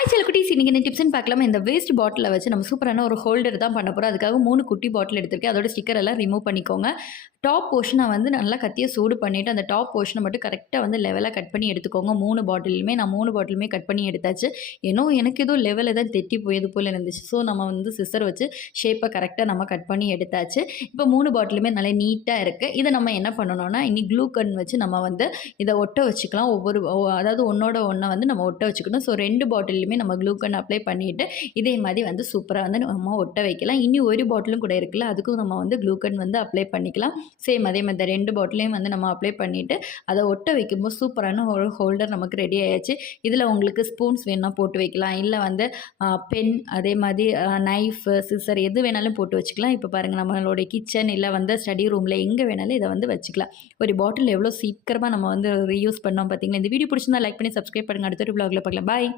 Hi சில குட்டீஸ், இன்னைக்கு இந்த டிப்ஸ்ன்னு பார்க்கலாம். இந்த வேஸ்ட் பாட்டில வச்சு நம்ம சூப்பரான ஒரு ஹோல்டர் தான் பண்ண போறோம். அதுக்காக 3 குட்டி பாட்டில் எடுத்திருக்கேன். அதோட ஸ்டிக்கர் எல்லாம் ரிமூவ் பண்ணிக்கோங்க. டாப் போர்ஷன வந்து நல்லா கத்திய சூடு பண்ணிட்டு, அந்த டாப் போர்ஷன மட்டும் கரெக்ட்டா வந்து லெவலா கட் பண்ணி எடுத்துக்கோங்க. 3 பாட்டிலுமே நான் 3 பாட்டிலுமே கட் பண்ணி எடுத்தாச்சு. எனக்கு ஏதோ லெவல் தான் தெத்தி போயது போல இருந்துச்சு. ஸோ நம்ம வந்து சிசர் வச்சு ஷேப்ப கரெக்ட்டா நம்ம கட் பண்ணி எடுத்தாச்சு. இப்போ 3 பாட்டிலுமே நல்லா நீட்டா இருக்கு. இத நம்ம என்ன பண்ணணும்னா, இனி க்ளூ கன் வச்சு நம்ம வந்து இத ஒட்ட வச்சுக்கலாம். அதாவது ஒண்ணோட ஒண்ணா வந்து நம்ம ஒட்ட வச்சுக்கணும். ஸோ 2 பாட்டில்லுமே நம்ம க்ளூ கன் அப்ளை பண்ணிட்டு, இதே மாரி வந்து சூப்பரா வந்து நம்ம ஒட்ட வைக்கலாம். இனி ஒரு பாட்டிலும் கூட இருக்குல்ல, அதுக்கும் நம்ம வந்து க்ளூ கன் வந்து அப்ளை பண்ணிக்கலாம். சேம் அதே மாரி தான் 2 பாட்டிலையும் வந்து நம்ம அப்ளை பண்ணிட்டு, அத ஒட்ட வைக்கும்போது சூப்பரான ஒரு ஹோல்டர் நமக்கு ரெடி ஆயாச்சு. இதில உங்களுக்கு ஸ்பூன்ஸ் வேணுனா போட்டு வைக்கலாம். இல்ல வந்து பென், அதே மாரி நைஃப், சிசர் எது வேணாலும் போட்டு வச்சுக்கலாம். இப்போ பாருங்க, நம்மளுடைய கிச்சன் இல்ல வந்து ஸ்டடி ரூம்ல எங்க வேணாலும் இத வந்து வச்சுக்கலாம். ஒரு பாட்டில் எவ்வளோ சீக்கிரமா நம்ம வந்து ரீயூஸ் பண்ணோம் பார்த்தீங்களா? இந்த வீடியோ பிடிச்சிருந்தா லைக் பண்ணி சப்ஸ்கிரைப் பண்ணுங்க. அடுத்த ஒரு vlogல பார்க்கலாம். பாய்.